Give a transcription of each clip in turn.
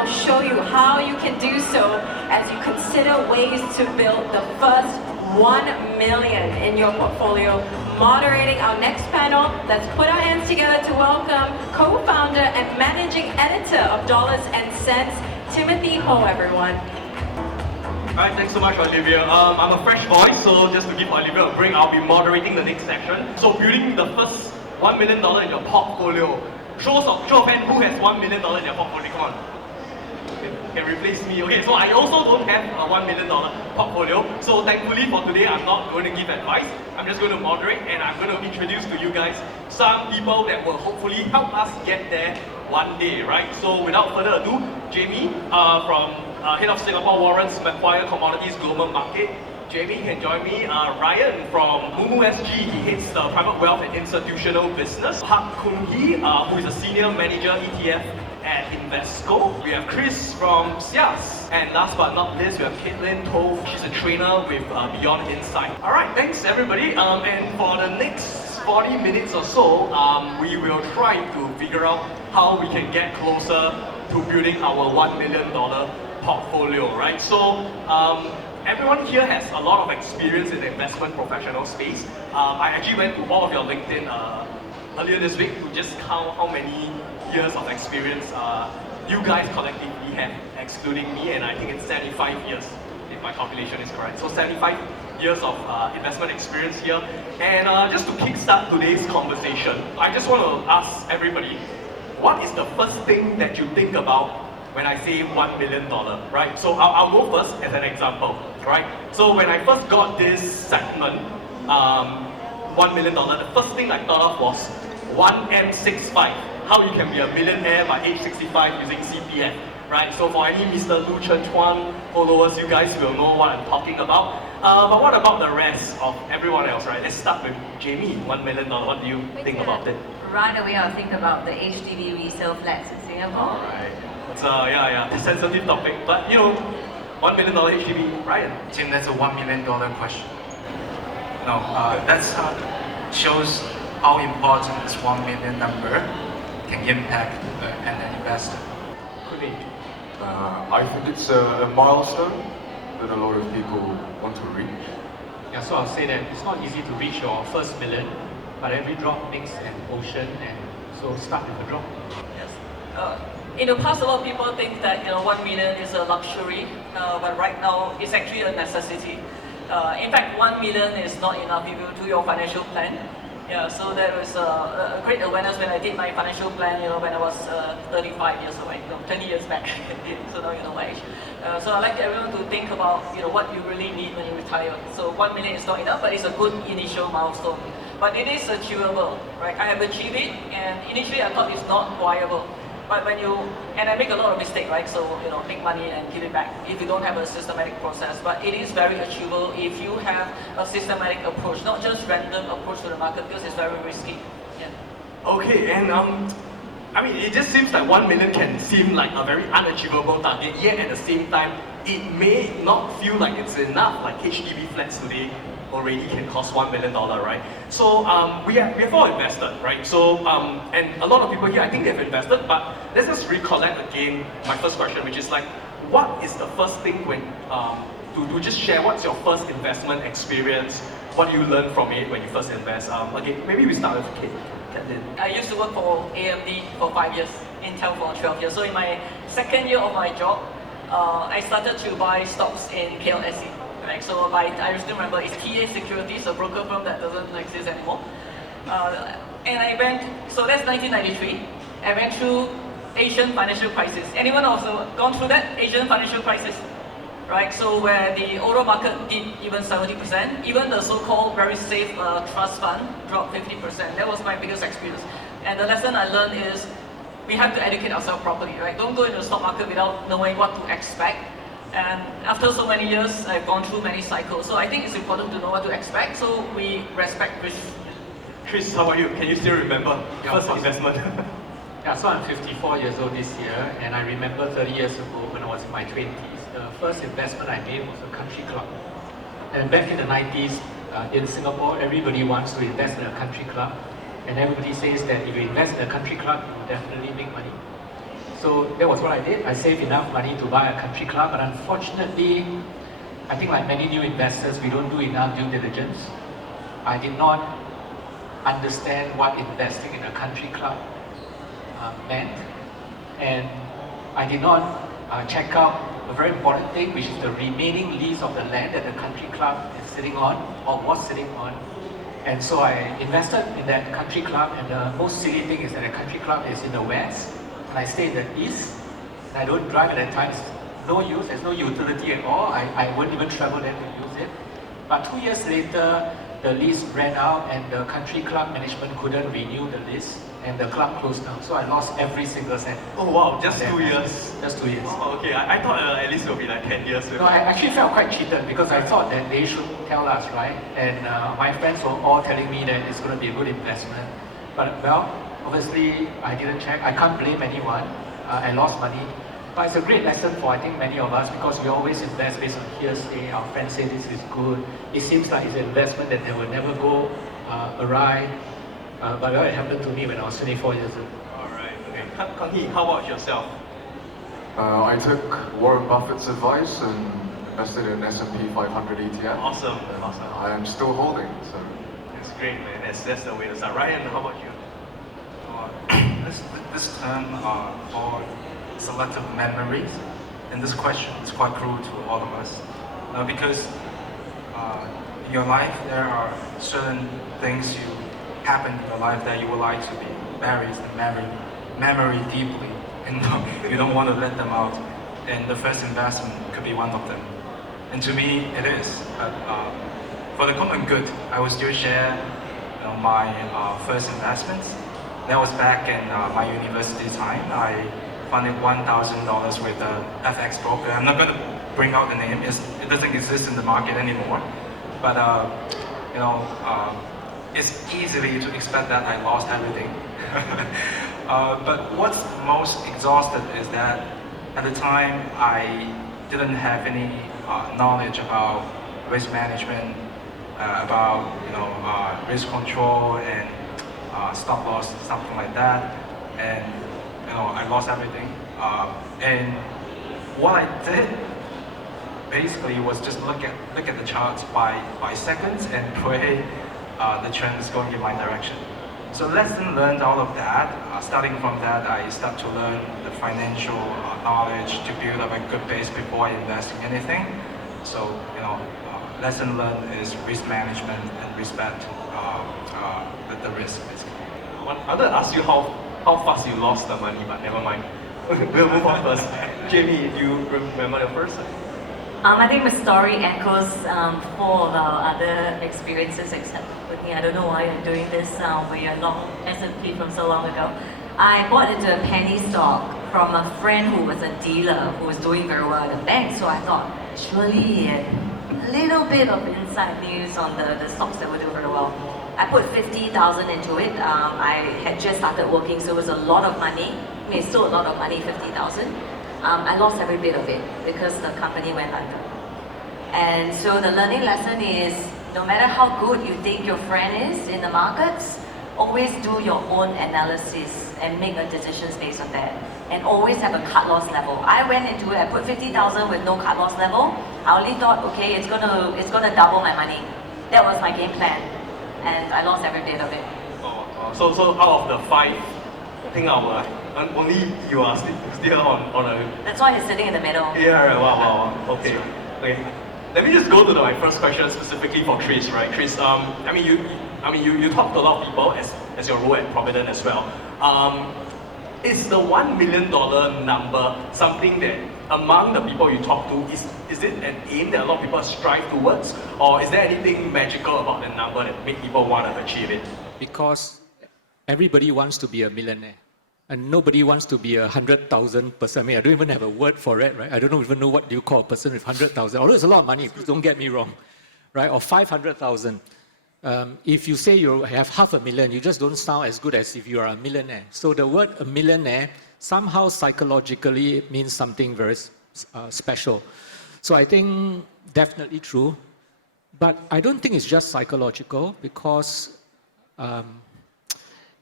I'll show you how you can do so as you consider ways to build the first 1 million in your portfolio. Moderating our next panel, let's put our hands together to welcome co-founder and managing editor of Dollars and Cents, Timothy Ho, everyone. Alright, thanks so much, Olivia. I'm a fresh voice, so just to give Olivia a break, I'll be moderating the next section. So building the first $1 million in your portfolio. Show of hands, who has $1 million in their portfolio? Come on. Can replace me. Okay, so I also don't have a $1 million portfolio. So thankfully for today, I'm not going to give advice. I'm just going to moderate and I'm going to introduce to you guys some people that will hopefully help us get there one day, right? So without further ado, Jamie from Head of Singapore Warrants, Macquarie Commodities Global Market. Jamie can join me. Ryan from moomoo SG, he heads the private wealth and institutional business. Hak Kun Hee, who is a senior manager ETF at Invesco. We have Chris from SIAS. And last but not least, we have Caitlin Tove. She's a trainer with Beyond Insight. Alright, thanks everybody. And for the next 40 minutes or so, we will try to figure out how we can get closer to building our $1 million portfolio, right? So, everyone here has a lot of experience in the investment professional space. I actually went to all of your LinkedIn earlier this week to just count how many years of experience you guys collectively have, excluding me, and I think it's 75 years, if my calculation is correct. So 75 years of investment experience here. And just to kickstart today's conversation, I just want to ask everybody, what is the first thing that you think about when I say $1 million, right? So I'll go first as an example, right? So when I first got this segment, $1 million, the first thing I thought of was 1M65, how you can be a millionaire by age 65 using CPF, right? So for any Mr. Lu Chen Chuan followers, you guys will know what I'm talking about. But what about the rest of everyone else, right? Let's start with Jamie, $1 million. What do you think about it? Right away, I'll think about the HDB resale flats in Singapore. All right. It's a sensitive topic, but you know, $1 million HDB, Ryan. Jim, that's a $1 million question. No, that shows how important this 1 million number can impact an investor. I think it's a milestone that a lot of people want to reach. Yeah, so I'll say that it's not easy to reach your first million, but every drop makes an ocean, and so start with a drop. Yes. In the past, a lot of people think that 1 million is a luxury, but right now it's actually a necessity. In fact, 1 million is not enough if you do your financial plan. Yeah, so there was a great awareness when I did my financial plan, when I was 35 years old, 20 years back. So now you know my age. So I'd like everyone to think about what you really need when you retire. So 1 million is not enough, but it's a good initial milestone. But it is achievable, right? I have achieved it, and initially I thought it's not viable. But when and I make a lot of mistakes, right? So, make money and give it back if you don't have a systematic process. But it is very achievable if you have a systematic approach, not just random approach to the market, because it's very risky. Yeah. Okay, and I mean, it just seems like 1 million can seem like a very unachievable target, yet at the same time, it may not feel like it's enough, like HDB flats today already can cost $1 million, right? So we have all invested, right? So and a lot of people here, I think they've invested, but let's just recollect again my first question, which is like, what is the first thing when to just share what's your first investment experience? What do you learn from it when you first invest? Okay, maybe we start with Kate. I used to work for AMD for 5 years, Intel for 12 years. So in my second year of my job, I started to buy stocks in KLSE. Right? So I still remember it's TA Securities, a broker firm that doesn't exist anymore. And I went, so that's 1993. I went through Asian financial crisis. Anyone also gone through that Asian financial crisis? Right? So where the oil market did even 70%, even the so-called very safe trust fund dropped 50%. That was my biggest experience. And the lesson I learned is we have to educate ourselves properly, right? Don't go into the stock market without knowing what to expect. And after so many years, I've gone through many cycles. So I think it's important to know what to expect, so we respect risk. Chris, how about you? Can you still remember first investment? Yeah, so I'm 54 years old this year, and I remember 30 years ago when I was in my 20s, the first investment I made was a country club. And back in the 90s, in Singapore, everybody wants to invest in a country club, and everybody says that if you invest in a country club, you will definitely make money. So that was what I did. I saved enough money to buy a country club, but unfortunately, I think like many new investors, we don't do enough due diligence. I did not understand what investing in a country club meant, and I did not check out a very important thing, which is the remaining lease of the land that the country club is sitting on, or was sitting on. And so I invested in that country club, and the most silly thing is that the country club is in the west, and I stay in the east, and I don't drive at that time. It's no use, there's no utility at all. I wouldn't even travel there to use it. But 2 years later, the lease ran out, and the country club management couldn't renew the lease, and the club closed down. So I lost every single cent. Oh wow, just 2 years. Just 2 years. Oh, okay, I thought at least it would be like 10 years. No, I actually felt quite cheated because I thought that they should tell us, right? And my friends were all telling me that it's going to be a good investment. But well, obviously I didn't check. I can't blame anyone. I lost money. But it's a great lesson for I think many of us, because we always invest based on hearsay. Our friends say this is good. It seems like it's an investment that they will never go awry. But well, it happened to me when I was 24 years old. Alright, okay. Kang Hee, how about yourself? I took Warren Buffett's advice and invested in S&P 500 ETF. Awesome, awesome. I am still holding, so. That's great, man. That's the way to start. Ryan, how about you? This term called selective memories, and this question is quite cruel to all of us, because in your life there are certain things you happen in your life that you would like to be buried in memory deeply, and you don't want to let them out. And the first investment could be one of them. And to me, it is. But for the common good, I will still share my first investments. That was back in my university time. I funded $1,000 with a FX broker. I'm not going to bring out the name. It doesn't exist in the market anymore. But it's easily to expect that I lost everything. But what's most exhausted is that at the time I didn't have any knowledge about risk management, about risk control and stop loss, something like that, and I lost everything. And what I did basically was just look at the charts by seconds and pray the trend is going in my direction. So lesson learned out of that. Starting from that, I start to learn the financial knowledge to build up a good base before I invest in anything. So lesson learned is risk management and respect the risk basically. I wanted to ask you how fast you lost the money, but never mind. We'll move on first. Jamie, do you remember the first? I think the story echoes four of our other experiences except with me. I don't know why you're doing this when you're not S&P from so long ago. I bought into a penny stock from a friend who was a dealer who was doing very well at the bank. So I thought, surely he had a little bit of inside news on the stocks that were doing very well. I put 50,000 into it. I had just started working, so it was a lot of money. I mean, it's still a lot of money, 50,000. I lost every bit of it because the company went under. And so the learning lesson is, no matter how good you think your friend is in the markets, always do your own analysis and make a decisions based on that. And always have a cut loss level. I went into it, I put 50,000 with no cut loss level. I only thought, okay, it's gonna double my money. That was my game plan. And I lost every bit of it. So out of the 5, I think only you are still on a... That's why he's sitting in the middle. Yeah, wow. Okay. Let me just go to my first question specifically for Tris, right? Tris, you talked to a lot of people as your role at Provident as well. Is the $1 million number something that among the people you talk to, is it an aim that a lot of people strive towards? Or is there anything magical about the number that make people want to achieve it? Because everybody wants to be a millionaire. And nobody wants to be 100,000 person. I mean, I don't even have a word for it, right? I don't even know what you call a person with 100,000. Although it's a lot of money, please don't get me wrong, right? Or 500,000. If you say you have $500,000, you just don't sound as good as if you are a millionaire. So the word a millionaire somehow psychologically means something very special. So I think definitely true. But I don't think it's just psychological because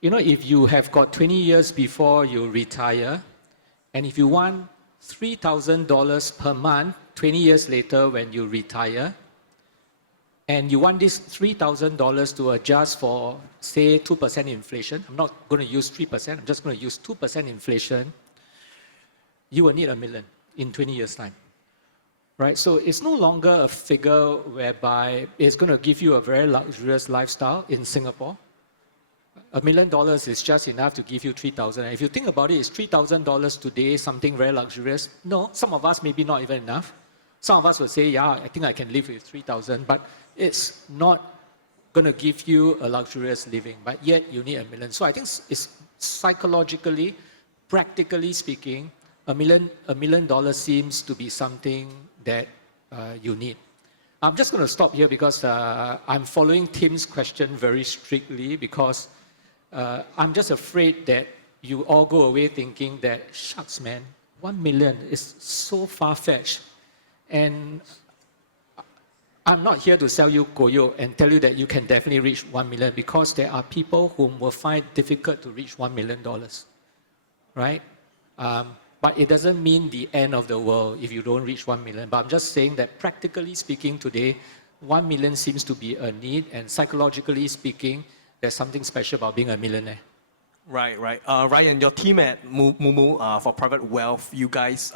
if you have got 20 years before you retire And if you want $3,000 per month 20 years later when you retire, and you want this $3,000 to adjust for, say, 2% inflation, I'm not going to use 3%, I'm just going to use 2% inflation, you will need $1 million in 20 years' time. Right? So it's no longer a figure whereby it's going to give you a very luxurious lifestyle in Singapore. $1 million is just enough to give you $3,000. And if you think about it, is $3,000 today something very luxurious? No, some of us maybe not even enough. Some of us will say, yeah, I think I can live with $3,000, but it's not going to give you a luxurious living, but yet you need $1 million. So I think it's psychologically, practically speaking, $1 million seems to be something that you need. I'm just going to stop here because I'm following Tim's question very strictly because I'm just afraid that you all go away thinking that, shucks man, 1 million is so far-fetched. And I'm not here to sell you Goyo and tell you that you can definitely reach 1 million because there are people whom will find it difficult to reach $1 million, right? But it doesn't mean the end of the world if you don't reach 1 million. But I'm just saying that practically speaking today, 1 million seems to be a need, and psychologically speaking, there's something special about being a millionaire. Right. Ryan, your team at moomoo for private wealth, you guys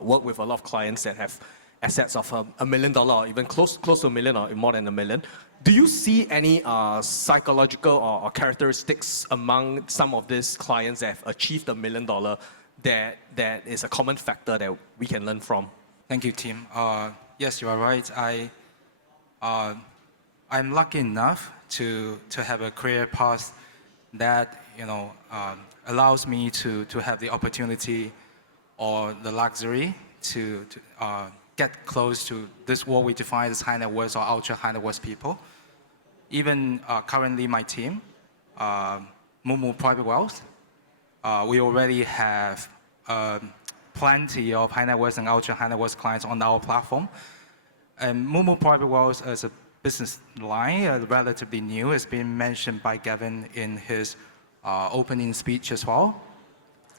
work with a lot of clients that have assets of $1 million or even close to $1 million or more than $1 million. Do you see any psychological or characteristics among some of these clients that have achieved $1 million that is a common factor that we can learn from? Thank you, Tim. Yes, you are right. I'm lucky enough to have a career path that allows me to have the opportunity or the luxury to get close to this what we define as high net worth or ultra high net worth people. Even currently, my team, moomoo Private Wealth, we already have plenty of high net worth and ultra high net worth clients on our platform. And moomoo Private Wealth as a business line, relatively new, has been mentioned by Gavin in his opening speech as well,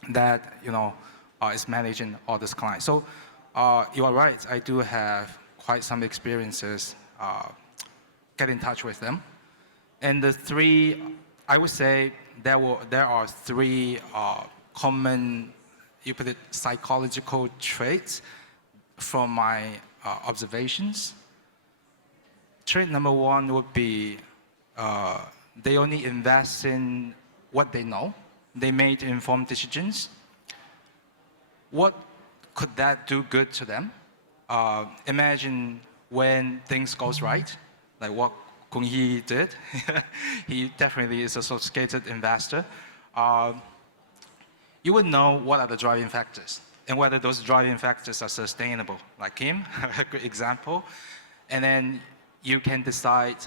that is managing all these clients. So you are right, I do have quite some experiences get in touch with them. And the three, I would say there are three common, you put it, psychological traits from my observations. Trait number one would be they only invest in what they know. They made informed decisions. What could that do good to them? Imagine when things goes right, like what Kung Hee did. He definitely is a sophisticated investor. You would know what are the driving factors and whether those driving factors are sustainable, like him, a good example. And then you can decide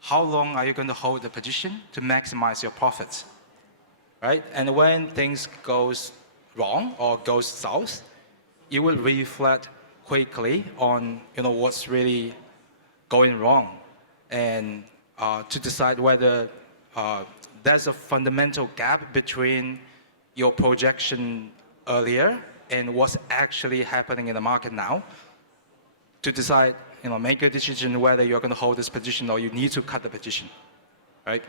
how long are you going to hold the position to maximize your profits, right? And when things goes wrong or goes south, you will reflect quickly on what's really going wrong, and to decide whether there's a fundamental gap between your projection earlier and what's actually happening in the market now, to decide, make a decision whether you're going to hold this position or you need to cut the position, right?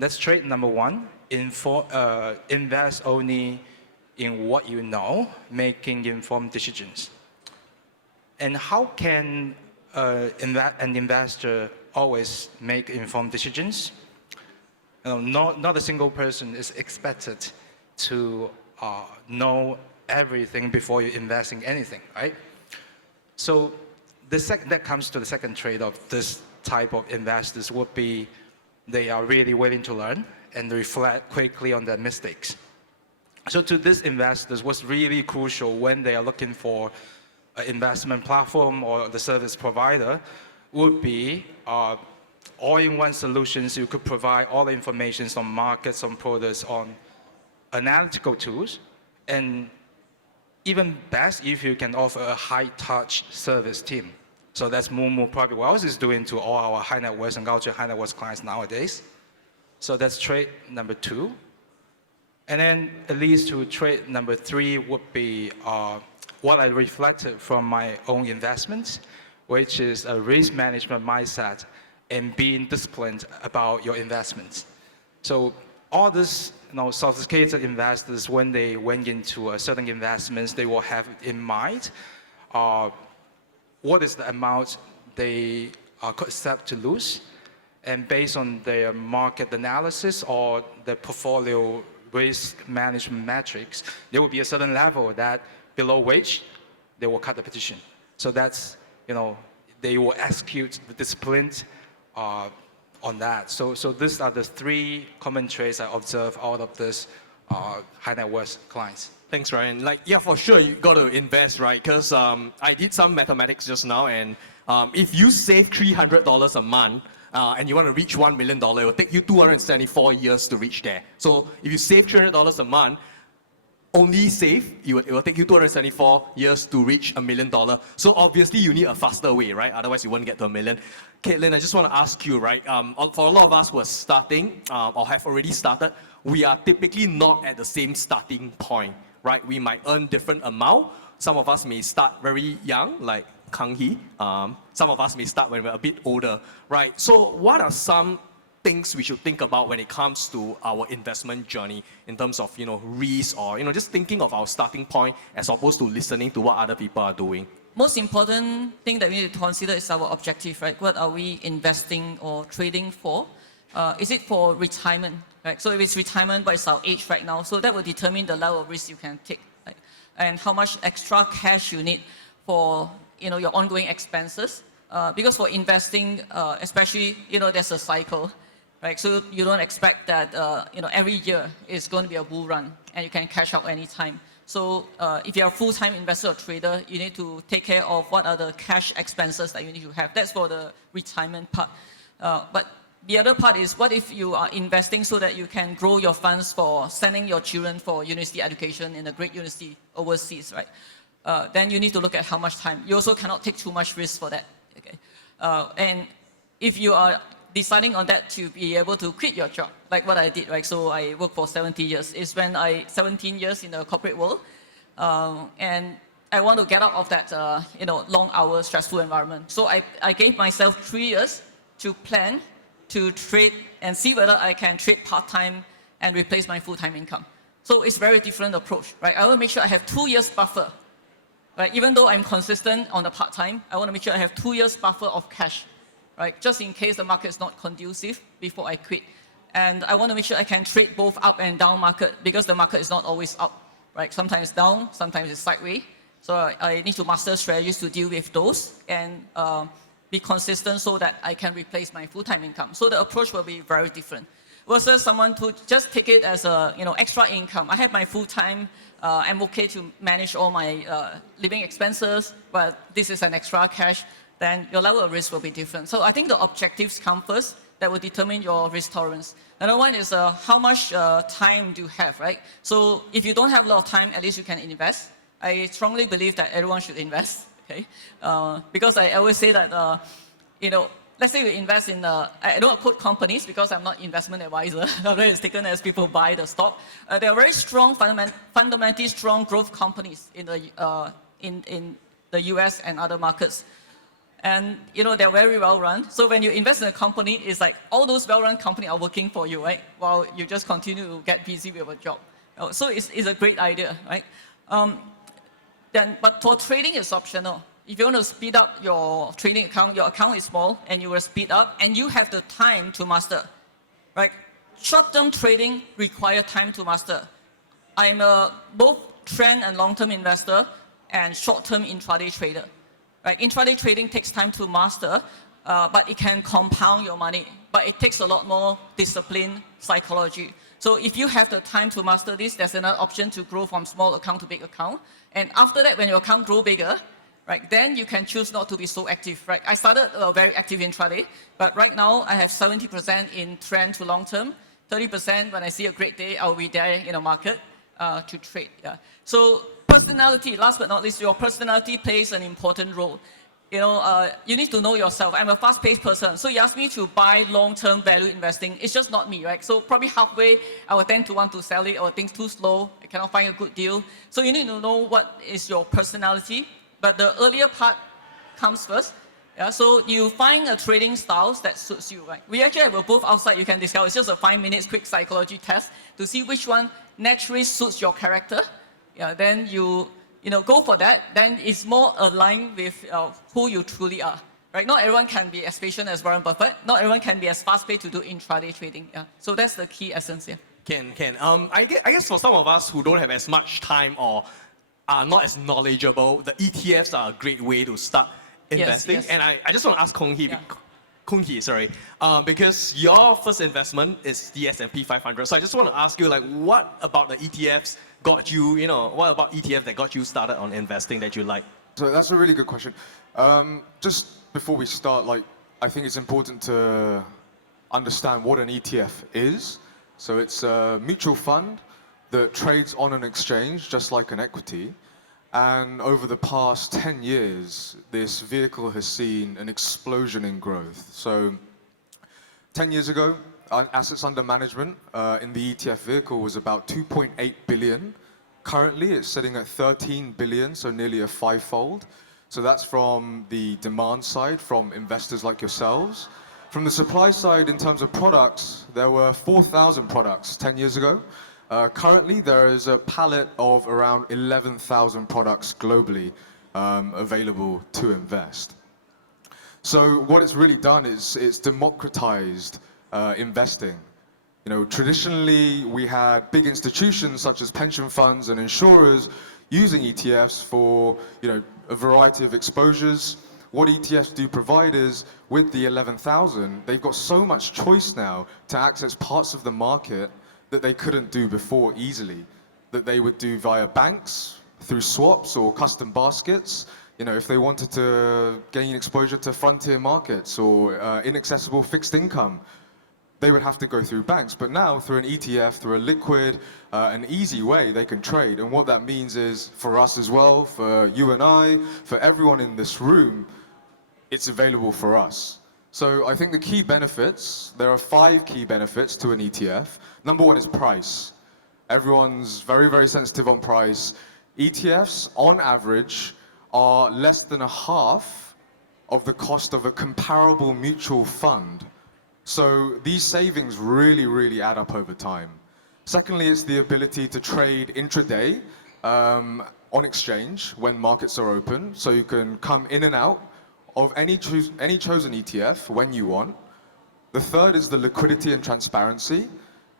That's trait number one. Invest only in what you know, making informed decisions. And how can an investor always make informed decisions? Not a single person is expected to know everything before you invest in anything, right? So that comes to the second trait of this type of investors would be they are really willing to learn and reflect quickly on their mistakes. So to these investors, what's really crucial when they are looking for an investment platform or the service provider would be all-in-one solutions. You could provide all the information on markets, on products, on analytical tools, and even best if you can offer a high-touch service team. So that's moomoo Private Wealth is doing to all our high net worth and ultra high net worth clients nowadays. So that's trait number two. And then at least to trade number 3 would be what I reflected from my own investments, which is a risk management mindset and being disciplined about your investments. So all these sophisticated investors, when they went into certain investments, they will have in mind what is the amount they could accept to lose. And based on their market analysis or their portfolio risk management metrics, there will be a certain level that below which they will cut the position. So that's, they will execute the discipline on that. So these are the 3 common traits I observe out of this high net worth clients. Thanks, Ryan. Yeah, for sure, you got to invest, right? Because I did some mathematics just now, and if you save $300 a month and you want to reach $1 million, it will take you 274 years to reach there. So if you save $300 a month, only save, it will take you 274 years to reach $1 million. So obviously you need a faster way, right? Otherwise you won't get to $1 million. Caitlin, I just want to ask you, right? For a lot of us who are starting or have already started, we are typically not at the same starting point, right? We might earn different amount. Some of us may start very young, like Kang Hee. Some of us may start when we're a bit older, right? So what are some things we should think about when it comes to our investment journey in terms of risk or just thinking of our starting point as opposed to listening to what other people are doing? Most important thing that we need to consider is our objective, right? What are we investing or trading for? Is it for retirement, right? So if it's retirement, but it's our age right now, so that will determine the level of risk you can take, right? And how much extra cash you need for your ongoing expenses. Because for investing, especially there's a cycle. Right, so you don't expect that every year is going to be a bull run and you can cash out anytime. So if you're a full-time investor or trader, you need to take care of what are the cash expenses that you need to have. That's for the retirement part. But the other part is, what if you are investing so that you can grow your funds for sending your children for university education in a great university overseas, right? Then you need to look at how much time. You also cannot take too much risk for that. Okay, and if you are deciding on that to be able to quit your job, like what I did, right? So I worked for 17 years. It's when 17 years in the corporate world, and I want to get out of that, long hour, stressful environment. So I gave myself 3 years to plan, to trade, and see whether I can trade part-time and replace my full-time income. So it's a very different approach, right? I want to make sure I have 2 years buffer, right? Even though I'm consistent on the part-time, I want to make sure I have 2 years buffer of cash, right? Just in case the market is not conducive before I quit. And I want to make sure I can trade both up and down market, because the market is not always up, right? Sometimes down, sometimes it's sideways. So I need to master strategies to deal with those and be consistent so that I can replace my full-time income. So the approach will be very different versus someone to just take it as a extra income. I have my full-time, I'm okay to manage all my living expenses, but this is an extra cash. Then your level of risk will be different. So I think the objectives come first. That will determine your risk tolerance. Another one is how much time do you have, right? So if you don't have a lot of time, at least you can invest. I strongly believe that everyone should invest, okay? Because I always say that, let's say you invest in, I don't quote companies because I'm not investment advisor. It's taken as people buy the stock. There are very strong, fundamentally strong growth companies in the US and other markets. And they're very well run. So when you invest in a company, it's like all those well-run companies are working for you, right? While you just continue to get busy with your job. So it's a great idea, right? But for trading, it's optional. If you want to speed up your trading account, your account is small, and you will speed up, and you have the time to master, right? Short-term trading requires time to master. I'm a both trend and long-term investor and short-term intraday trader. Right? Intraday trading takes time to master, but it can compound your money. But it takes a lot more discipline, psychology. So if you have the time to master this, there's another option to grow from small account to big account. And after that, when your account grow bigger, right, then you can choose not to be so active. Right? I started very active intraday, but right now I have 70% in trend to long term, 30% when I see a great day, I'll be there in the market to trade. Yeah. So personality, last but not least, your personality plays an important role. you need to know yourself. I'm a fast-paced person, so you ask me to buy long-term value investing, it's just not me, right? So probably halfway, I will tend to want to sell it, or things too slow, I cannot find a good deal. So you need to know what is your personality, but the earlier part comes first. Yeah, so you find a trading styles that suits you, right? We actually have both outside you can discuss. It's just a 5 minutes quick psychology test to see which one naturally suits your character. Yeah, then you go for that. Then it's more aligned with who you truly are, right? Not everyone can be as patient as Warren Buffett. Not everyone can be as fast-paced to do intraday trading. Yeah, so that's the key essence here. Ken. I guess for some of us who don't have as much time or are not as knowledgeable, the ETFs are a great way to start investing. Yes. And I just want to ask Kong Hee, because your first investment is the S&P 500. So I just want to ask you, what about the ETFs got you, what about ETF that got you started on investing that you like? So that's a really good question. Just before we start, I think it's important to understand what an ETF is. So it's a mutual fund that trades on an exchange, just like an equity. And over the past 10 years, this vehicle has seen an explosion in growth. So 10 years ago, assets under management in the ETF vehicle was about 2.8 billion. Currently, it's sitting at 13 billion, so nearly a fivefold. So that's from the demand side, from investors like yourselves. From the supply side, in terms of products, there were 4,000 products 10 years ago. Currently, there is a palette of around 11,000 products globally available to invest. So what it's really done is it's democratized investing. Traditionally, we had big institutions such as pension funds and insurers using ETFs for a variety of exposures. What ETFs do provide is, with the 11,000, they've got so much choice now to access parts of the market that they couldn't do before easily, that they would do via banks, through swaps or custom baskets. If they wanted to gain exposure to frontier markets or inaccessible fixed income, they would have to go through banks. But now, through an ETF, through a liquid, an easy way, they can trade. And what that means is, for us as well, for you and I, for everyone in this room, it's available for us. So I think the key benefits, there are 5 key benefits to an ETF. Number 1 is price. Everyone's very, very sensitive on price. ETFs, on average, are less than a half of the cost of a comparable mutual fund. So these savings really, really add up over time. Secondly, it's the ability to trade intraday on exchange when markets are open. So you can come in and out of any chosen ETF when you want. The third is the liquidity and transparency.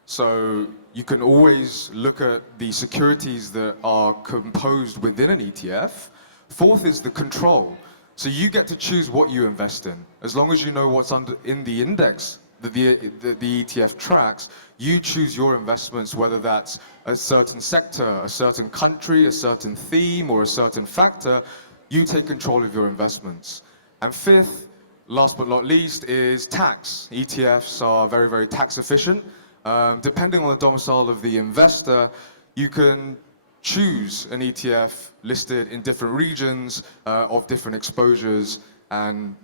So you can always look at the securities that are composed within an ETF. Fourth is the control. So you get to choose what you invest in. As long as you know what's in the index that the ETF tracks, you choose your investments, whether that's a certain sector, a certain country, a certain theme, or a certain factor. You take control of your investments. And fifth, last but not least, is tax. ETFs are very, very tax efficient. Depending on the domicile of the investor, you can choose an ETF listed in different regions of different exposures and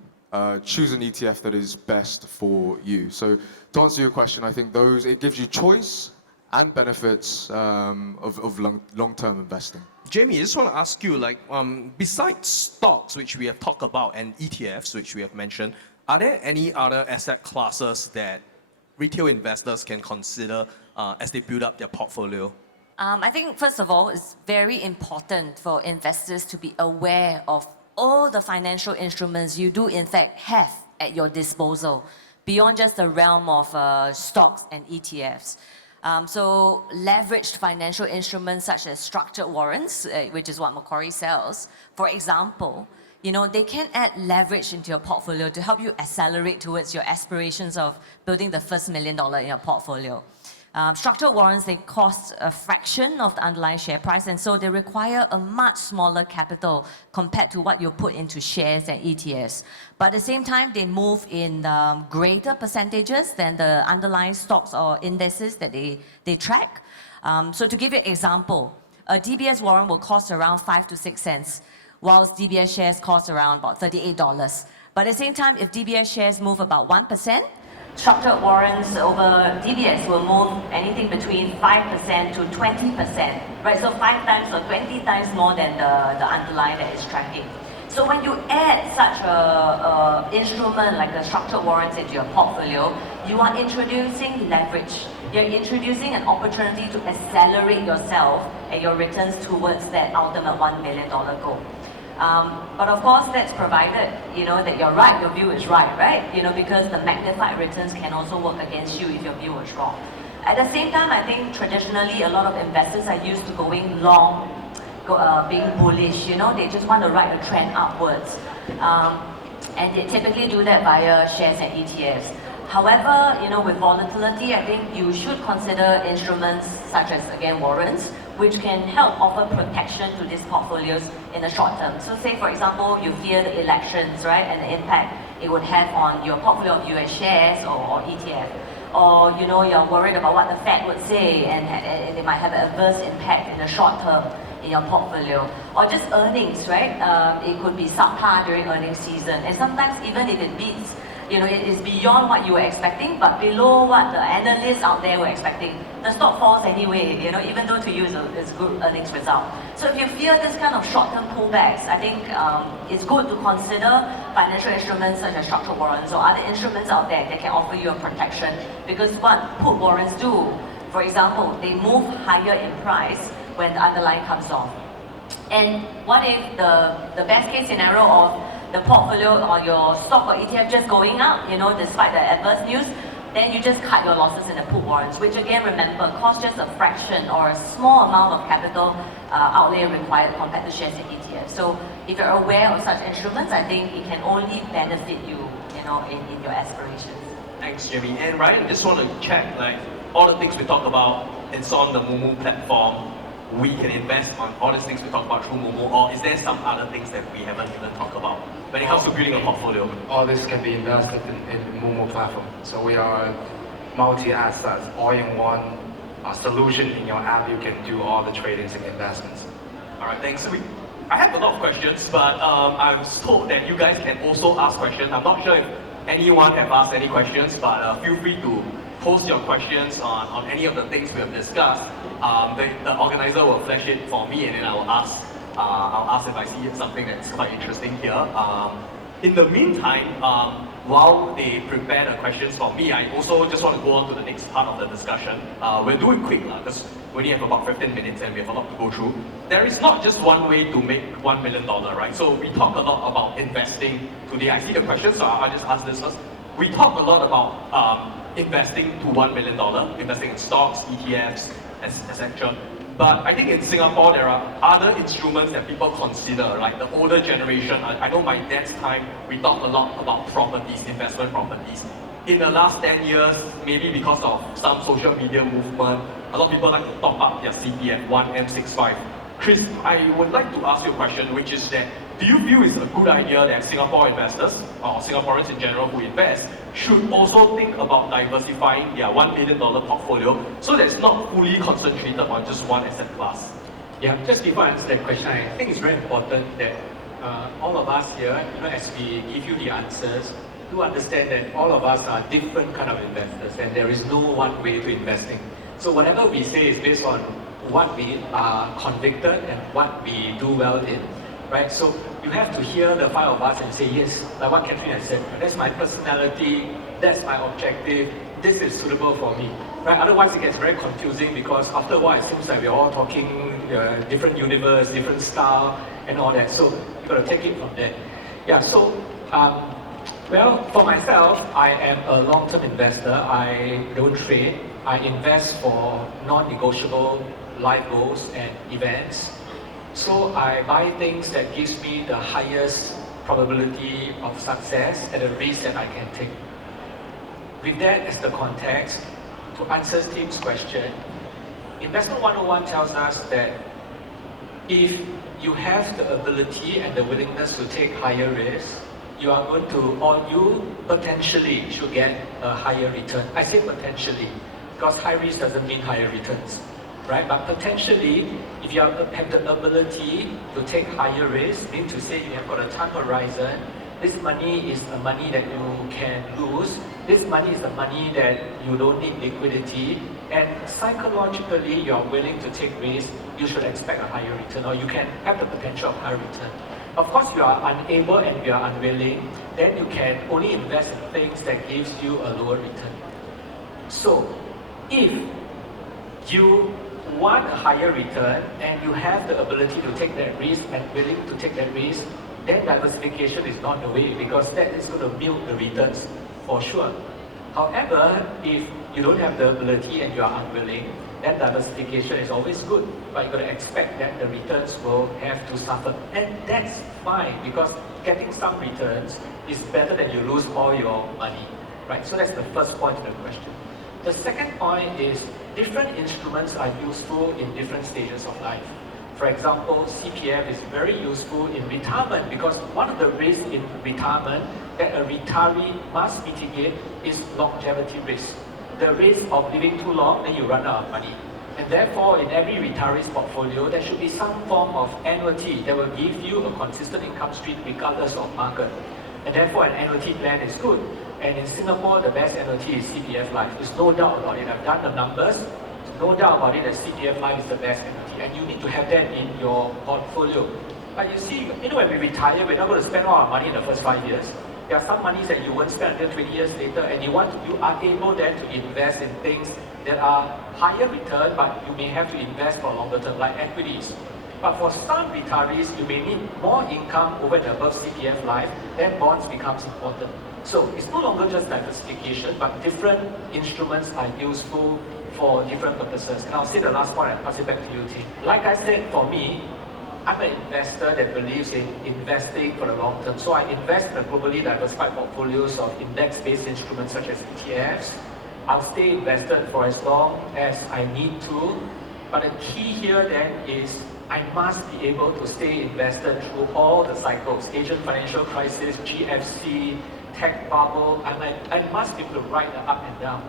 choose an ETF that is best for you. So to answer your question, I think it gives you choice and benefits of long-term investing. Jamie, I just want to ask you, besides stocks, which we have talked about, and ETFs, which we have mentioned, are there any other asset classes that retail investors can consider as they build up their portfolio? I think, first of all, it's very important for investors to be aware of all the financial instruments you do, in fact, have at your disposal, beyond just the realm of stocks and ETFs. So leveraged financial instruments such as structured warrants, which is what Macquarie sells, for example, they can add leverage into your portfolio to help you accelerate towards your aspirations of building the first $1 million in your portfolio. Structured warrants, they cost a fraction of the underlying share price, and so they require a much smaller capital compared to what you put into shares and ETFs. But at the same time, they move in greater percentages than the underlying stocks or indices that they track. So to give you an example, a DBS warrant will cost around 5 to 6 cents, whilst DBS shares cost around about $38. But at the same time, if DBS shares move about 1%, structured warrants over DBS will move anything between 5% to 20%, right? So 5 times or 20 times more than the underlying that is tracking. So when you add such a instrument like a structured warrants into your portfolio, you are introducing leverage. You're introducing an opportunity to accelerate yourself and your returns towards that ultimate $1 million goal. But of course, that's provided, that you're right, your view is right? Because the magnified returns can also work against you if your view is wrong. At the same time, I think traditionally a lot of investors are used to going long, being bullish, they just want to ride a trend upwards. And they typically do that via shares and ETFs. However, with volatility, I think you should consider instruments such as, again, warrants, which can help offer protection to these portfolios in the short term. So say, for example, you fear the elections, right, and the impact it would have on your portfolio of US shares or ETF. Or, you're worried about what the Fed would say and they might have an adverse impact in the short term in your portfolio. Or just earnings, right? It could be subpar during earnings season. And sometimes even if it beats, it is beyond what you were expecting, but below what the analysts out there were expecting. The stock falls anyway, even though to you it's a good earnings result. So if you fear this kind of short-term pullbacks, I think it's good to consider financial instruments such as structured warrants or other instruments out there that can offer you a protection. Because what put warrants do, for example, they move higher in price when the underlying comes off. And what if the best case scenario of the portfolio or your stock or ETF just going up, despite the adverse news, then you just cut your losses in the put warrants, which again, remember, cost just a fraction or a small amount of capital outlay required compared to shares and ETFs. So if you're aware of such instruments, I think it can only benefit you, in your aspirations. Thanks, Jamie. And Ryan, just want to check, all the things we talked about, it's on the moomoo platform. We can invest on all these things we talk about through moomoo, or is there some other things that we haven't even talked about when it comes to building a portfolio? All this can be invested in moomoo platform. So we are multi-assets, all-in-one solution in your app. You can do all the tradings and investments. All right, thanks. I have a lot of questions, but I was told that you guys can also ask questions. I'm not sure if anyone have asked any questions, but feel free to post your questions on any of the things we have discussed. The organizer will flash it for me, and then I'll ask if I see something that's quite interesting here. In the meantime, while they prepare the questions for me, I also just want to go on to the next part of the discussion. We'll do it quick, because we only have about 15 minutes and we have a lot to go through. There is not just one way to make $1 million, right? So we talk a lot about investing today. I see the question, so I'll just ask this first. We talk a lot about investing to $1 million, investing in stocks, ETFs, etc. But I think in Singapore, there are other instruments that people consider, like the older generation. I know my dad's time, we talk a lot about properties, investment properties. In the last 10 years, maybe because of some social media movement, a lot of people like to top up their CPF 1M65. Chris, I would like to ask you a question, which is that, do you feel it's a good idea that Singapore investors, or Singaporeans in general who invest, should also think about diversifying their $1 million portfolio so that it's not fully concentrated on just one asset class? Yeah, just before I answer that question, I think it's very important that all of us here, as we give you the answers, do understand that all of us are different kind of investors and there is no one way to investing. So whatever we say is based on what we are convicted and what we do well in, right? So you have to hear the 5 of us and say, yes, like what Catherine has said, that's my personality, that's my objective, this is suitable for me, right? Otherwise it gets very confusing because after a while it seems like we're all talking different universe, different style and all that. So you've got to take it from there. Yeah, so, well, for myself, I am a long-term investor. I don't trade. I invest for non-negotiable life goals and events. So I buy things that gives me the highest probability of success at a risk that I can take. With that as the context, to answer Steve's question, Investment 101 tells us that if you have the ability and the willingness to take higher risks, you are going to, or you potentially should get a higher return. I say potentially, because high risk doesn't mean higher returns. right? But potentially, if you have the ability to take higher risk, mean to say you have got a time horizon, this money is the money that you can lose. This money is the money that you don't need liquidity, and psychologically you are willing to take risk, you should expect a higher return, or you can have the potential of higher return. Of course, you are unable and you are unwilling, then you can only invest in things that gives you a lower return. So, if you want a higher return and you have the ability to take that risk and willing to take that risk, then diversification is not the way, because that is going to milk the returns for sure. However, if you don't have the ability and you are unwilling, then diversification is always good, but you've got to expect that the returns will have to suffer. And that's fine, because getting some returns is better than you lose all your money, right? So that's the first point of the question. The second point is different instruments are useful in different stages of life. For example, CPF is very useful in retirement, because one of the risks in retirement that a retiree must mitigate is longevity risk. The risk of living too long, then you run out of money. And therefore, in every retiree's portfolio, there should be some form of annuity that will give you a consistent income stream regardless of market. And therefore, an annuity plan is good. And in Singapore, the best annuity is CPF Life. There's no doubt about it. I've done the numbers. There's no doubt about it that CPF Life is the best annuity. And you need to have that in your portfolio. But you see, when we retire, we're not going to spend all our money in the first 5 years. There are some monies that you won't spend until 20 years later, and you are able then to invest in things that are higher return, but you may have to invest for a longer term, like equities. But for some retirees, you may need more income over and above CPF Life, then bonds becomes important. So it's no longer just diversification, but different instruments are useful for different purposes. And I'll say the last point and pass it back to you, Tim. Like I said, for me, I'm an investor that believes in investing for the long term. So I invest in a globally diversified portfolios of index-based instruments such as ETFs. I'll stay invested for as long as I need to. But the key here then is I must be able to stay invested through all the cycles. Asian financial crisis, GFC, tech bubble. I must be able to ride the up and down.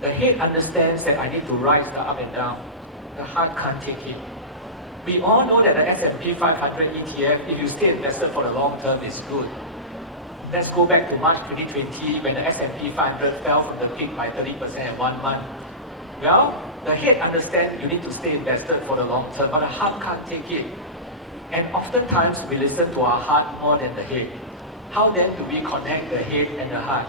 The head understands that I need to rise the up and down. The heart can't take it. We all know that the S&P 500 ETF, if you stay invested for the long term, is good. Let's go back to March 2020 when the S&P 500 fell from the peak by 30% in 1 month. Well, the head understands you need to stay invested for the long term, but the heart can't take it. And oftentimes we listen to our heart more than the head. How then do we connect the head and the heart?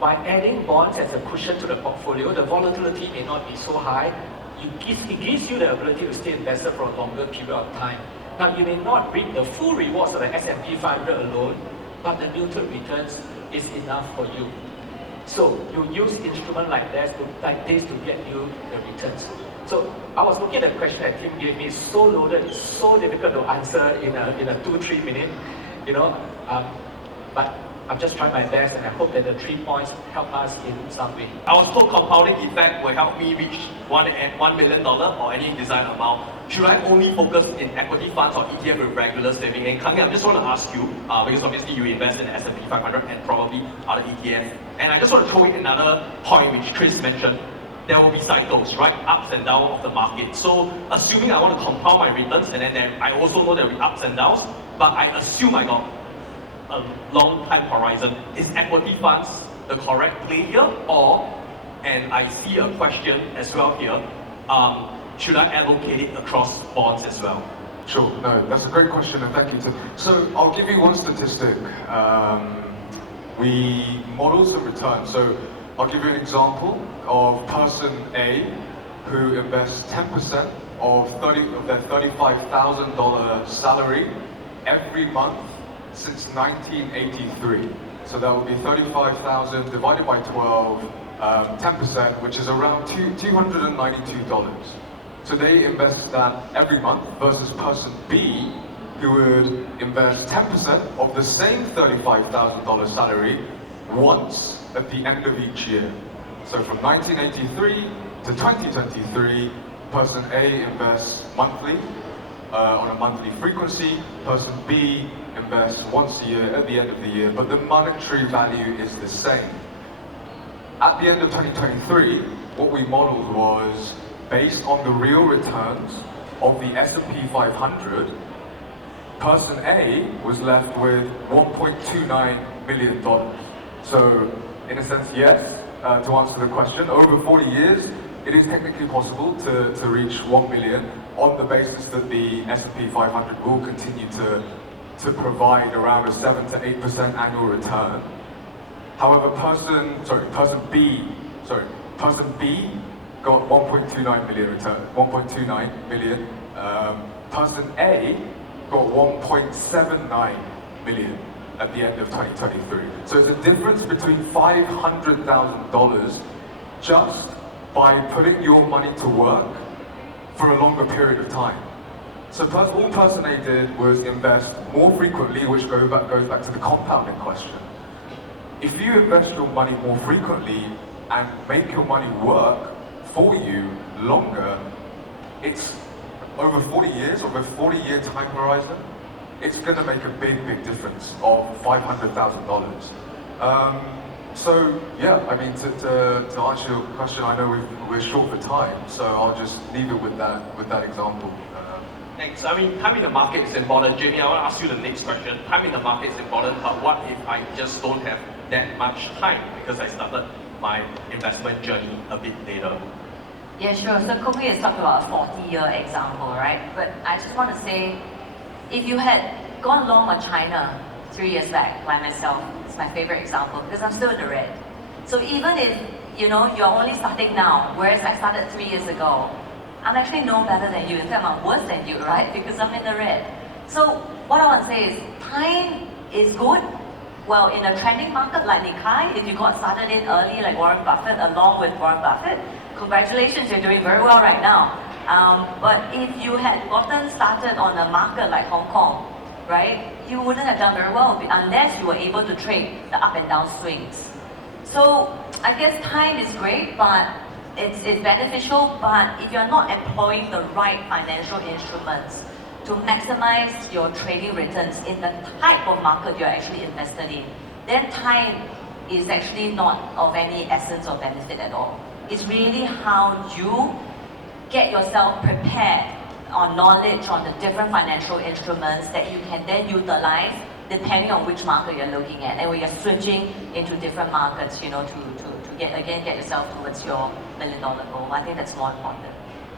By adding bonds as a cushion to the portfolio, the volatility may not be so high. It gives you the ability to stay invested for a longer period of time. Now, you may not reap the full rewards of the S&P 500 alone, but the neutral returns is enough for you. So you use instruments like this to get you the returns. So I was looking at the question that Tim gave me, so loaded, it's so difficult to answer in a 2-3 minute, but I'm just trying my best, and I hope that the 3 points help us in some way. I was told compounding effect will help me reach $1 million or any desired amount. Should I only focus in equity funds or ETF with regular saving? And Kang, I just want to ask you, because obviously you invest in the S&P 500 and probably other ETFs. And I just want to throw in another point which Chris mentioned. There will be cycles, right? Ups and downs of the market. So assuming I want to compound my returns, and then I also know there will be ups and downs, but I assume I got a long time horizon. Is equity funds the correct play here? Or, and I see a question as well here, should I allocate it across bonds as well? Sure, no, that's a great question, and thank you, Tim. So I'll give you one statistic. We model some returns. So I'll give you an example of person A who invests 10% of their $35,000 salary every month since 1983. So that would be 35,000 divided by 12, 10%, which is around $292. So they invest that every month versus person B, who would invest 10% of the same $35,000 salary once at the end of each year. So from 1983 to 2023, person A invests monthly, on a monthly frequency. Person B invests once a year at the end of the year, but the monetary value is the same. At the end of 2023, what we modeled was based on the real returns of the S&P 500, person A was left with $1.29 million. So, in a sense, yes, to answer the question, over 40 years, it is technically possible to reach 1 million on the basis that the S&P 500 will continue to provide around a 7 to 8% annual return. However, person B got 1.29 million return, 1.29 million. Person A got 1.79 million at the end of 2023. So it's a difference between $500,000 just by putting your money to work for a longer period of time. So all person A did was invest more frequently, which goes back to the compounding question. If you invest your money more frequently and make your money work for you longer, it's over 40 years, over a 40-year time horizon, it's going to make a big difference of $500,000. So yeah, I mean, to answer your question, I know we're short for time, so I'll just leave it with that example. Thanks. I mean, time in the market is important. Jamie, I want to ask you the next question. Time in the market is important, but what if I just don't have that much time because I started my investment journey a bit later? Yeah, sure. So Kobe is talking about a 40-year example, right? But I just want to say, if you had gone long on China 3 years back, like myself, it's my favorite example because I'm still in the red. So even if you're only starting now, whereas I started 3 years ago, I'm actually no better than you. In fact, I'm worse than you, right? Because I'm in the red. So what I want to say is, time is good. Well, in a trending market like Nikkei, if you got started in early like Warren Buffett, along with Warren Buffett, congratulations, you're doing very well right now. But if you had gotten started on a market like Hong Kong, right, you wouldn't have done very well unless you were able to trade the up and down swings. So I guess time is great, but it's beneficial, but if you're not employing the right financial instruments to maximize your trading returns in the type of market you're actually invested in, then time is actually not of any essence or benefit at all. It's really how you get yourself prepared on knowledge on the different financial instruments that you can then utilize depending on which market you're looking at. And when you're switching into different markets, to get yourself towards your $1 million goal. I think that's more important.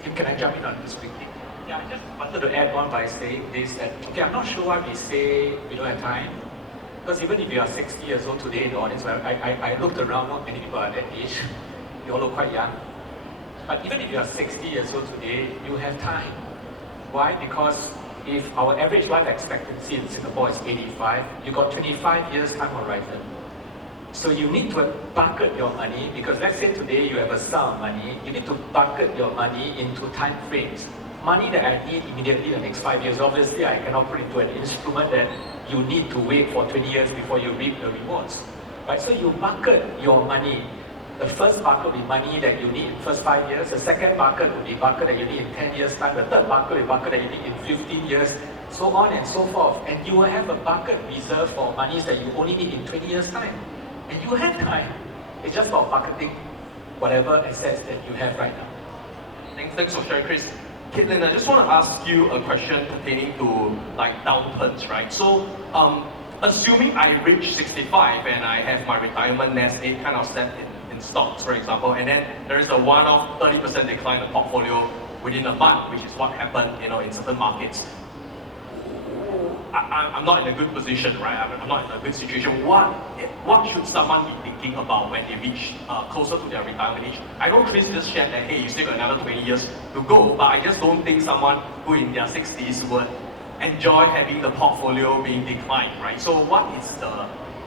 Tim, can I jump in on this quickly? Yeah, I just wanted to add on by saying this, that, okay, I'm not sure why we say we don't have time. Because even if you are 60 years old today in the audience, I looked around, not many people are that age. You all look quite young. But even if you are 60 years old today, you have time. Why? Because if our average life expectancy in Singapore is 85, you got 25 years time horizon. So you need to bucket your money, because let's say today you have a sum of money, you need to bucket your money into time frames. Money that I need immediately in the next 5 years, obviously I cannot put into an instrument that you need to wait for 20 years before you reap the rewards. Right? So you bucket your money. The first bucket will be money that you need in the first 5 years. The second bucket will be bucket that you need in 10 years time. The third bucket will be bucket that you need in 15 years, so on and so forth. And you will have a bucket reserved for monies that you only need in 20 years time. And you have time. It's just about bucketing whatever assets that you have right now. Thanks for sharing, Chris. Caitlin, I just want to ask you a question pertaining to like downturns, right? So, assuming I reach 65 and I have my retirement nest egg kind of set in stocks, for example, and then there is a one-off 30% decline in the portfolio within a month, which is what happened, in certain markets. I'm not in a good position, right? I'm not in a good situation. What should someone be thinking about when they reach closer to their retirement age? I know Chris just shared that, hey, you still got another 20 years to go, but I just don't think someone who in their 60s would enjoy having the portfolio being declined, right? So what is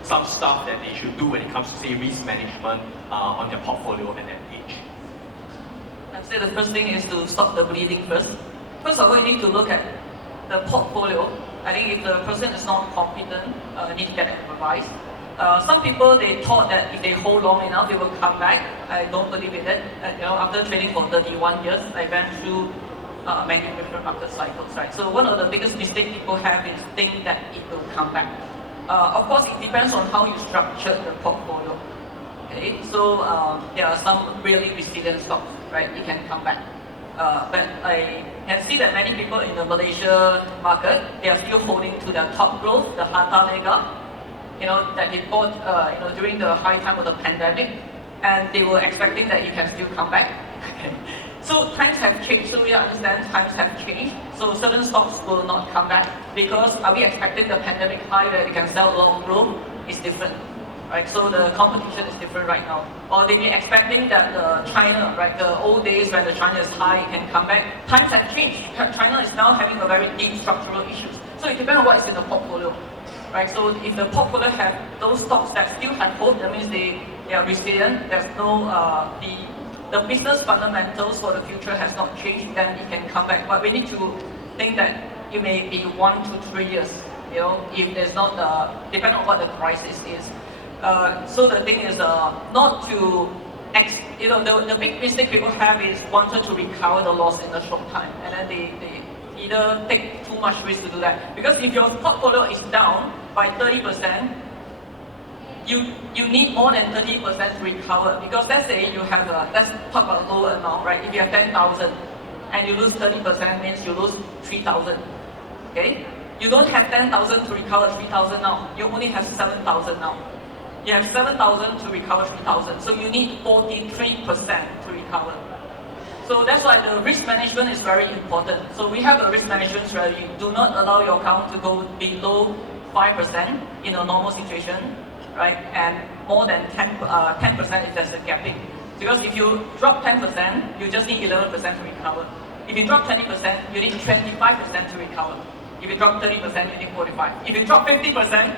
some stuff that they should do when it comes to, say, risk management on their portfolio at that age? I'd say the first thing is to stop the bleeding first. First of all, you need to look at the portfolio. I think if the person is not competent, you need to get advice. Some people, they thought that if they hold long enough, they will come back. I don't believe in it. After trading for 31 years, I went through many different market cycles, right? So one of the biggest mistakes people have is think that it will come back. Of course, it depends on how you structure the portfolio. Okay, so there are some really resilient stocks, right? It can come back. but I can see that many people in the Malaysia market, they are still holding to their top growth, the Harta Mega, that they bought, during the high time of the pandemic, and they were expecting that it can still come back. So times have changed, so we understand times have changed. So certain stocks will not come back because are we expecting the pandemic high that they can sell a lot of growth is different. Right, so the competition is different right now. Or they may be expecting that China, right, the old days when the China is high, it can come back. Times have changed. China is now having a very deep structural issues. So it depends on what is in the portfolio. Right, so if the portfolio have those stocks that still have hope, that means they are resilient, there's no, the business fundamentals for the future has not changed, then it can come back. But we need to think that it may be 1 to 3 years, if there's not, depend on what the crisis is. So the thing is not to, the big mistake people have is wanted to recover the loss in a short time, and then they either take too much risk to do that. Because if your portfolio is down by 30%, you need more than 30% to recover. Because let's say you have let's talk about a lower amount, right? If you have 10,000 and you lose 30%, means you lose 3,000. Okay? You don't have 10,000 to recover 3,000 now. You only have 7,000 now. You have 7,000 to recover 3,000. So you need 43% to recover. So that's why the risk management is very important. So we have a risk management strategy. Do not allow your account to go below 5% in a normal situation, right? And more than 10% if there's a gapping. Because if you drop 10%, you just need 11% to recover. If you drop 20%, you need 25% to recover. If you drop 30%, you need 45%. If you drop 50%,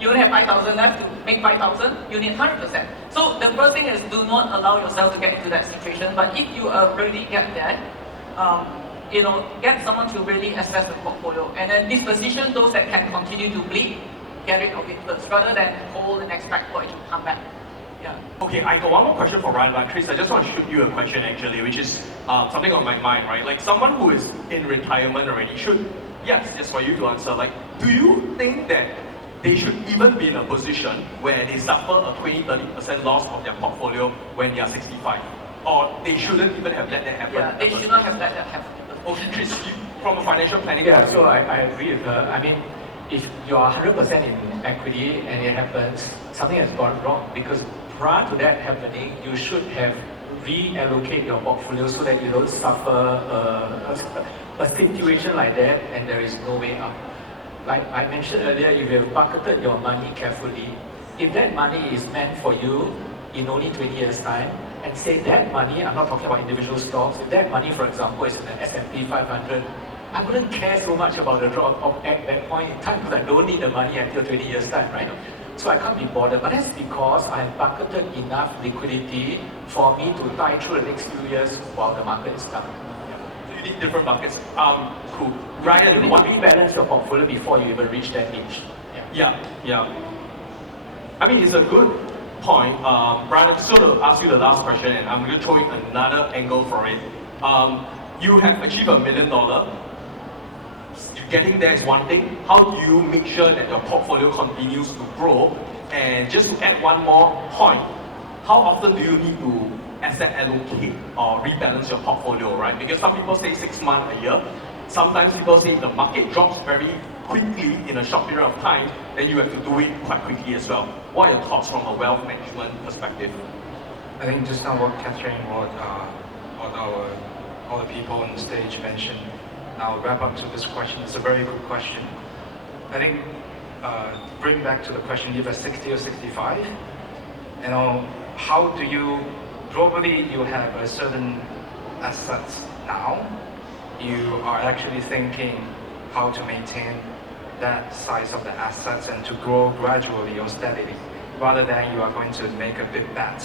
you only have 5,000 left to make 5,000, you need 100%. So the first thing is do not allow yourself to get into that situation. But if you already get there, get someone to really assess the portfolio. And then disposition those that can continue to bleed, get rid of it first, rather than hold and expect for it to come back. Yeah. Okay, I got one more question for Ryan, but Chris, I just want to shoot you a question actually, which is something on my mind, right? Like someone who is in retirement already yes, just for you to answer, like, do you think that they should even be in a position where they suffer a 20-30% loss of their portfolio when they are 65? Or they shouldn't even have let that happen? Yeah, they should not have let that happen. Okay, Chris, from a financial planning Yeah, point of view. so I agree with her. I mean, if you're 100% in equity and it happens, something has gone wrong, because prior to that happening, you should have reallocate your portfolio so that you don't suffer a situation like that and there is no way out. Like I mentioned earlier, if you have bucketed your money carefully, if that money is meant for you in only 20 years' time, and say that money, I'm not talking about individual stocks, if that money, for example, is in the S&P 500, I wouldn't care so much about the drop at that point in time because I don't need the money until 20 years' time, right? So I can't be bothered, but that's because I have bucketed enough liquidity for me to tie through the next few years while the market is down. So you need different buckets. Cool. Ryan, you need to rebalance your portfolio before you even reach that age. Yeah. I mean, it's a good point. Brian, I'm just going to ask you the last question, and I'm going to throw in another angle for it. You have achieved $1 million. Getting there is one thing. How do you make sure that your portfolio continues to grow? And just to add one more point, how often do you need to asset allocate or rebalance your portfolio, right? Because some people say 6 months, a year. Sometimes people say if the market drops very quickly in a short period of time, then you have to do it quite quickly as well. What are your thoughts from a wealth management perspective? I think just now what Catherine, what all the people on the stage mentioned, I'll wrap up to this question. It's a very good question. I think, bring back to the question, if you're 60 or 65, how do you, globally you have a certain assets now, you are actually thinking how to maintain that size of the assets and to grow gradually or steadily, rather than you are going to make a big bet,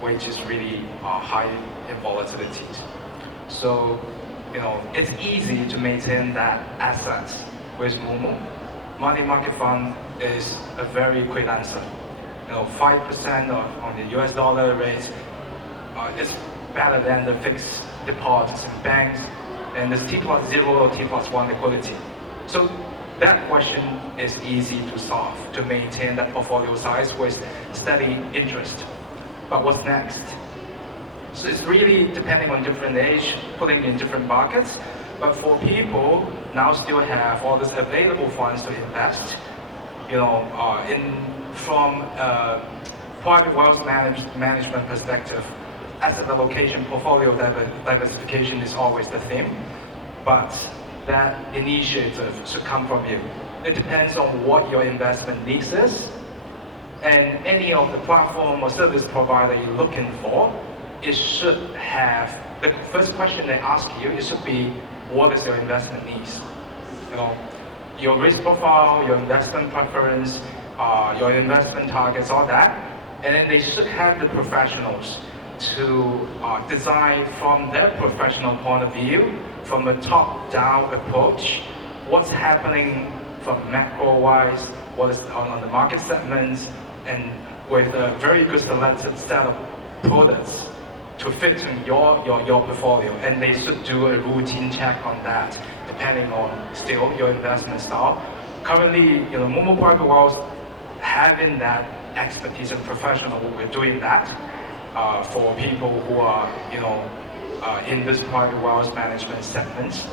which is really high in volatility. So, it's easy to maintain that assets with moomoo. Money market fund is a very quick answer. 5% on the US dollar rate is better than the fixed deposits in banks, and there's T+0 or T+1 liquidity. So that question is easy to solve, to maintain that portfolio size with steady interest. But what's next? So it's really depending on different age, putting in different buckets. But for people now still have all this available funds to invest, from private wealth management perspective, asset allocation, portfolio diversification is always the theme, but that initiative should come from you. It depends on what your investment needs is, and any of the platform or service provider you're looking for, it should have, the first question they ask you, it should be, what is your investment needs? Your risk profile, your investment preference, your investment targets, all that. And then they should have the professionals to design from their professional point of view, from a top-down approach, what's happening from macro-wise, what is on the market segments, and with a very good selected set of products to fit in your portfolio. And they should do a routine check on that, depending on still your investment style. Currently, moomoo Private Wealth having that expertise and professional, we're doing that for people who are, in this private wealth management segments.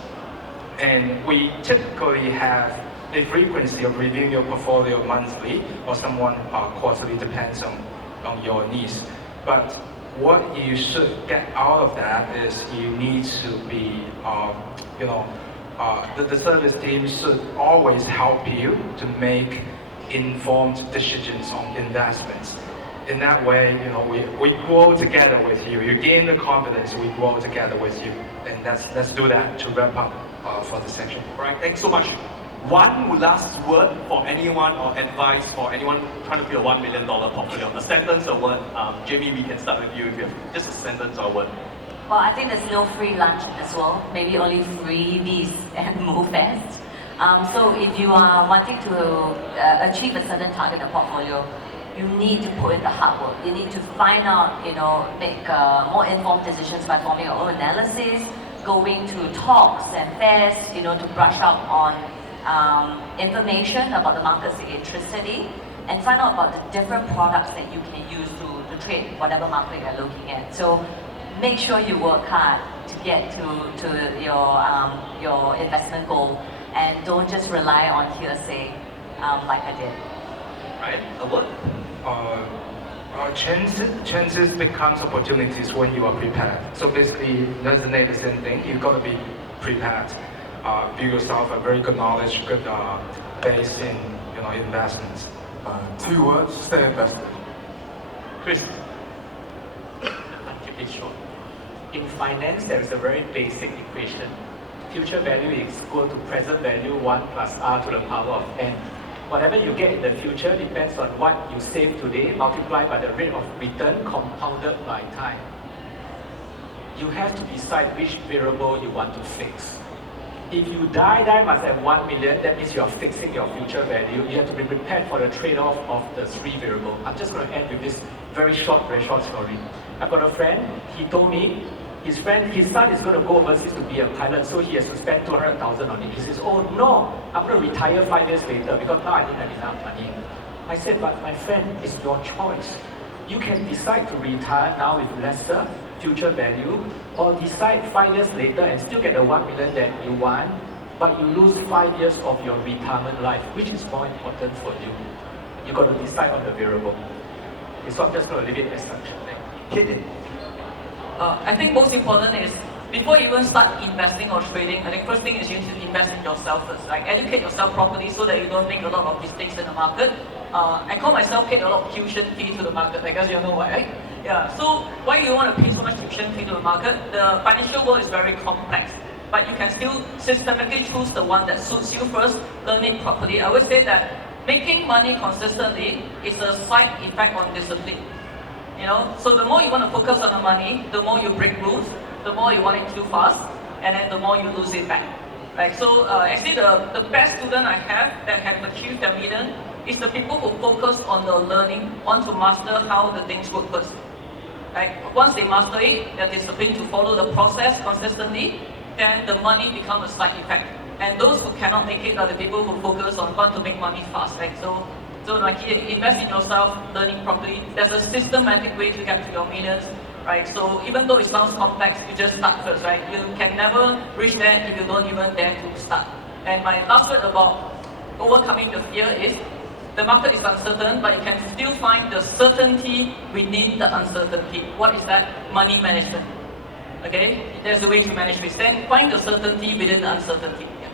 And we typically have a frequency of reviewing your portfolio monthly or someone quarterly, depends on your needs. But what you should get out of that is you need to be, the service team should always help you to make informed decisions on investments. In that way, we grow together with you. You gain the confidence, we grow together with you. And let's do that to wrap up for the section. All right, thanks so much. One last word for anyone or advice for anyone trying to build a $1 million portfolio. A sentence or word. Jamie, we can start with you if you have just a sentence or word. Well, I think there's no free lunch in this world, maybe only freebies and MooFest. So if you are wanting to achieve a certain target in the portfolio, you need to put in the hard work. You need to find out, make more informed decisions by forming your own analysis, going to talks and fairs, to brush up on information about the markets that you're interested in, and find out about the different products that you can use to trade whatever market you're looking at. So make sure you work hard to get to your investment goal, and don't just rely on hearsay like I did. Right, a word? Chances becomes opportunities when you are prepared. So basically, resonate the same thing. You've got to be prepared. Build yourself a very good knowledge, good base in investments. 2 words: stay invested. Chris. I'll keep it short. In finance, there is a very basic equation. Future value is equal to present value 1 plus r to the power of n. Whatever you get in the future depends on what you save today multiplied by the rate of return compounded by time. You have to decide which variable you want to fix. If you die must have 1 million, that means you are fixing your future value. You have to be prepared for the trade-off of the 3 variables. I'm just going to end with this very short story. I've got a friend, he told me his son is going to go overseas to be a pilot, so he has to spend 200,000 on it. He says, oh no, I'm going to retire 5 years later because now I didn't have enough money. I said, but my friend, it's your choice. You can decide to retire now with lesser future value, or decide 5 years later and still get the 1 million that you want, but you lose 5 years of your retirement life. Which is more important for you? You got to decide on the variable. It's not just going to leave it as such. Hit it. I think most important is, before you even start investing or trading, I think first thing is you need to invest in yourself first. Like, educate yourself properly so that you don't make a lot of mistakes in the market. I call myself paid a lot of tuition fee to the market, I guess you know why, right? Yeah, so why you want to pay so much tuition fee to the market? The financial world is very complex, but you can still systematically choose the one that suits you first, learn it properly. I would say that making money consistently is a side effect on discipline. So the more you want to focus on the money, the more you break rules, the more you want it too fast, and then the more you lose it back. Right? So actually the best student I have that have achieved their million is the people who focus on the learning, want to master how the things work first. Like, once they master it, they're disciplined to follow the process consistently, then the money becomes a side effect. And those who cannot make it are the people who focus on want to make money fast. Right? So like, invest in yourself, learning properly. There's a systematic way to get to your millions. right? So even though it sounds complex, you just start first, right? You can never reach there if you don't even dare to start. And my last word about overcoming the fear is, the market is uncertain, but you can still find the certainty within the uncertainty. What is that? Money management. Okay? There's a way to manage risk. Then find the certainty within the uncertainty. Yeah.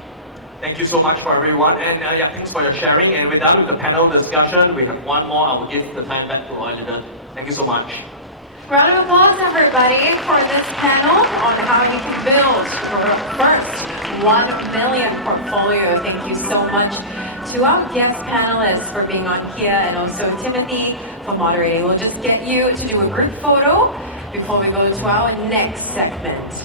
Thank you so much for everyone, and yeah, thanks for your sharing. And we're done with the panel discussion. We have one more. I will give the time back to our leader. Thank you so much. Round of applause, everybody, for this panel on how you can build your first 1 million portfolio. Thank you so much to our guest panelists for being on here, and also Timothy for moderating. We'll just get you to do a group photo before we go to our next segment.